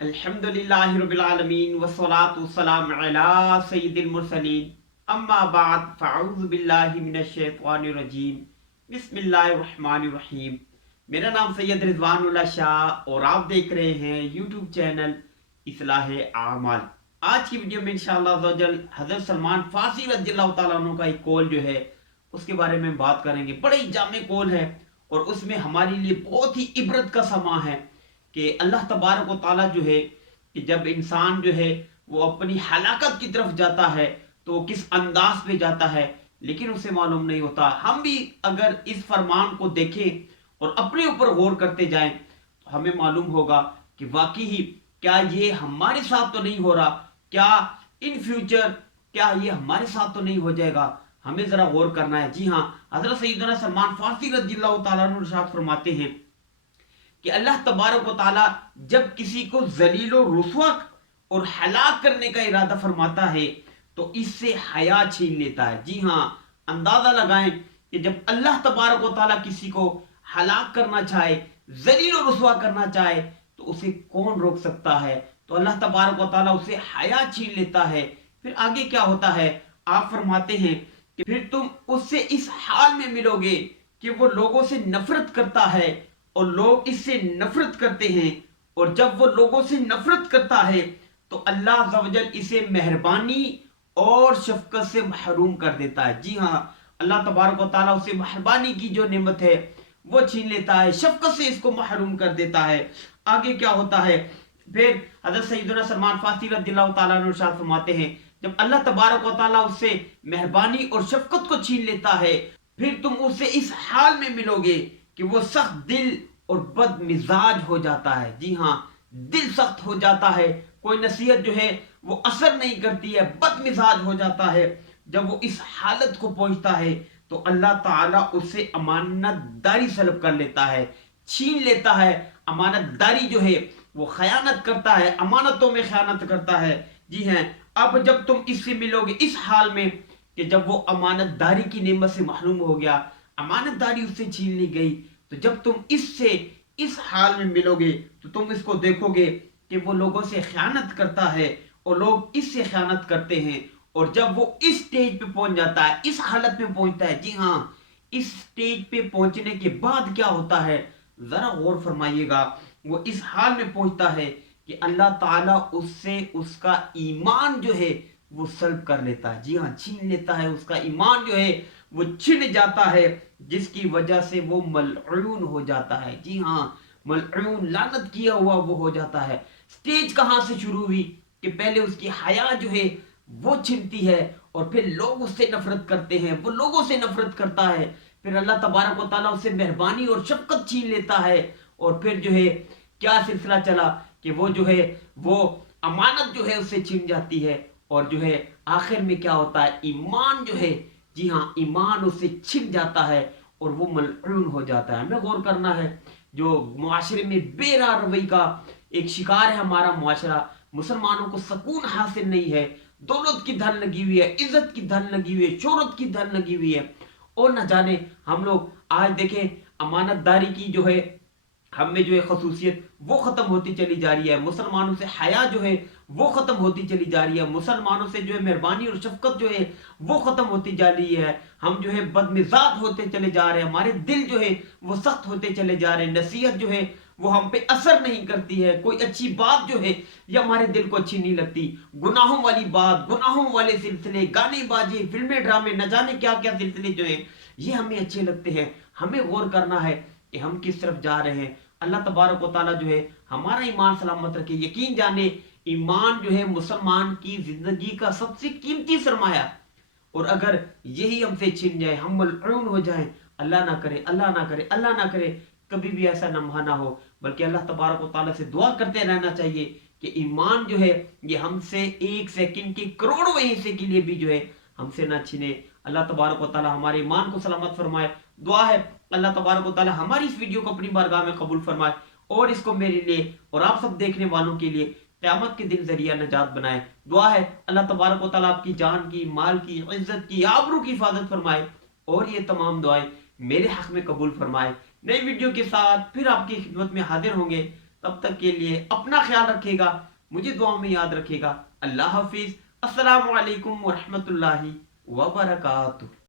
अल्हम्दुलिल्लाहि रब्बिल आलमीन वस्सलातु वस्सलामु अला सय्यिदिल मुरसलीन अम्मा बाद फ़अऊज़ु बिल्लाहि मिनश शैतानिर रजीम बिस्मिल्लाहिर रहमानिर रहीम। मेरा नाम सैयद रिजवानुल्लाह शाह और आप देख रहे हैं यूट्यूब चैनल इस्लाह आमाल। आज की वीडियो में इंशाअल्लाह अज़्ज़वजल हज़रत सलमान फारसी रज़ियल्लाहु ताला अन्हु का एक कौल जो है उसके बारे में बात करेंगे। बड़ा ही जामे कौल है और उसमें हमारे लिए बहुत ही इबरत का समा है कि अल्लाह तबारक व ताला जो है कि जब इंसान जो है वो अपनी हलाकत की तरफ जाता है तो वो किस अंदाज पे जाता है लेकिन उसे मालूम नहीं होता। हम भी अगर इस फरमान को देखें और अपने ऊपर गौर करते जाएं तो हमें मालूम होगा कि वाकई ही क्या ये हमारे साथ तो नहीं हो रहा, क्या इन फ्यूचर क्या ये हमारे साथ तो नहीं हो जाएगा। हमें जरा गौर करना है। जी हाँ, हजरत सैयदना सलमान फारसी रज़ियल्लाहु ताला अन्हु इरशाद फरमाते हैं कि अल्लाह तबारक व ताला जब किसी को जलीलो रुसवा और हलाक करने का इरादा फरमाता है तो इससे हया छीन लेता है। जी हाँ, अंदाजा लगाएं कि जब अल्लाह तबारक व ताला किसी को हलाक करना चाहे, जलीलो रुसवा करना चाहे तो उसे कौन रोक सकता है। तो अल्लाह तबारक व ताला उसे हया छीन लेता है। फिर आगे क्या होता है, आप फरमाते हैं कि फिर तुम उससे इस हाल में मिलोगे कि वो लोगों से नफरत करता है और लोग इससे नफरत करते हैं। और जब वो लोगों से नफरत करता है तो अल्लाह अज़्ज़ व जल इसे मेहरबानी और शफकत से महरूम कर देता है। जी हाँ, अल्लाह तबारक व ताला उसे मेहरबानी की जो नेमत है वो छीन लेता है, शफकत से इसको महरूम कर देता है। आगे क्या होता है, फिर हज़रत सैयदना सलमान फारसी रज़ियल्लाहु ताला अन्हु इरशाद फरमाते हैं जब अल्लाह तबारक व ताला उससे मेहरबानी और शफकत को छीन लेता है फिर तुम उससे इस हाल में मिलोगे कि वो सख्त दिल और बद मिजाज हो जाता है। जी हाँ, दिल सख्त हो जाता है, कोई नसीहत जो है वो असर नहीं करती है, बद मिजाज हो जाता है। जब वो इस हालत को पहुंचता है तो अल्लाह ताला उससे अमानतदारी सल्ब कर लेता है, छीन लेता है। अमानतदारी जो है वो खयानत करता है, अमानतों में खयानत करता है। जी हैं, अब जब तुम इससे मिलोगे इस हाल में कि जब वो अमानतदारी की नेमत से महरूम हो गया, अमानतदारी उससे छीन ली गई, तो जब तुम इससे इस हाल में मिलोगे तो तुम इसको देखोगे कि वो लोगों से खयानत करता है और लोग इससे खयानत करते हैं। और जब वो इस स्टेज पे पहुंच जाता है, इस हालत पे पहुंचता है, जी हाँ, इस स्टेज पे पहुंचने के बाद क्या होता है जरा गौर फरमाइएगा। वो इस हाल में पहुंचता है कि अल्लाह ताला उससे उसका ईमान जो है वो सल्ब कर लेता है। जी हाँ, छीन लेता है, उसका ईमान जो है वो छिन जाता है जिसकी वजह से वो मलऊन हो जाता है। जी हाँ, मलऊन लानत किया हुआ वो हो जाता है। स्टेज कहां से शुरू हुई कि पहले उसकी हया जो है वो छिनती है और फिर लोग उससे नफरत करते हैं, वो लोगों से नफरत करता है। फिर अल्लाह तबारक व ताला उससे मेहरबानी और शफकत छीन लेता है और फिर जो है क्या सिलसिला चला कि वो जो है वो अमानत जो है उससे छीन जाती है और जो है आखिर में क्या होता है, ईमान जो है, जी हाँ, ईमान उससे छिन जाता है और वो मलऊन हो जाता है। हमें गौर करना है, जो मुआशरे में बेरा रवई का एक शिकार है हमारा मुआशरा, मुसलमानों को सुकून हासिल नहीं है, दौलत की धन लगी हुई है, इज्जत की धन लगी हुई है, शोहरत की धन लगी हुई है। और न जाने हम लोग आज देखें अमानतदारी की जो है हम में जो है खसूसियत वो खत्म होती चली जा रही है, मुसलमानों से हया जो है वो खत्म होती चली जा रही है, मुसलमानों से जो है मेहरबानी और शफकत जो है वो खत्म होती जा रही है। हम जो है बदमिजाज होते चले जा रहे हैं, हमारे दिल जो है वो सख्त होते चले जा रहे हैं, नसीहत जो है वो हम पे असर नहीं करती है, कोई अच्छी बात जो है ये हमारे दिल को अच्छी नहीं लगती। गुनाहों वाली बात, गुनाहों वाले सिलसिले, गाने बाजे, फिल्में ड्रामे, न जाने क्या क्या सिलसिले जो है ये हमें अच्छे लगते हैं। हमें गौर करना है कि हम किस तरफ जा रहे हैं। अल्लाह तबारक व ताला जो है हमारा ईमान सलामत रखे। यकीन जाने ईमान जो है मुसलमान की जिंदगी का सबसे कीमती सरमाया, और अगर यही हमसे छिन जाए, हम मलऊन हो जाए, अल्लाह ना करे, अल्लाह ना करे, अल्लाह ना करे, कभी भी ऐसा लम्हा ना हो। बल्कि अल्लाह तबारक व ताला से दुआ करते रहना चाहिए कि ईमान जो है ये हमसे एक सेकंड के करोड़ों हिस्से के लिए भी जो है हमसे ना छिने। अल्लाह तबारक व ताला हमारे ईमान को सलामत फरमाए। दुआ है अल्लाह तबारक व ताला हमारी इस वीडियो को अपनी बारगाह में कबूल फरमाए और इसको मेरे लिए और आप सब देखने वालों के लिए क़यामत के दिन जरिया नजात बनाए। दुआ है अल्लाह तबारक व तआला आपकी जान की, माल की, इज्जत की, आबरू की हिफाजत फरमाए और ये तमाम दुआएं मेरे हक में कबूल फरमाए। नई वीडियो के साथ फिर आपकी खिदमत में हाजिर होंगे। تب تک کے لیے اپنا خیال رکھے گا، مجھے دعا میں یاد رکھے گا۔ اللہ حافظ۔ السلام علیکم ورحمۃ اللہ وبرکاتہ۔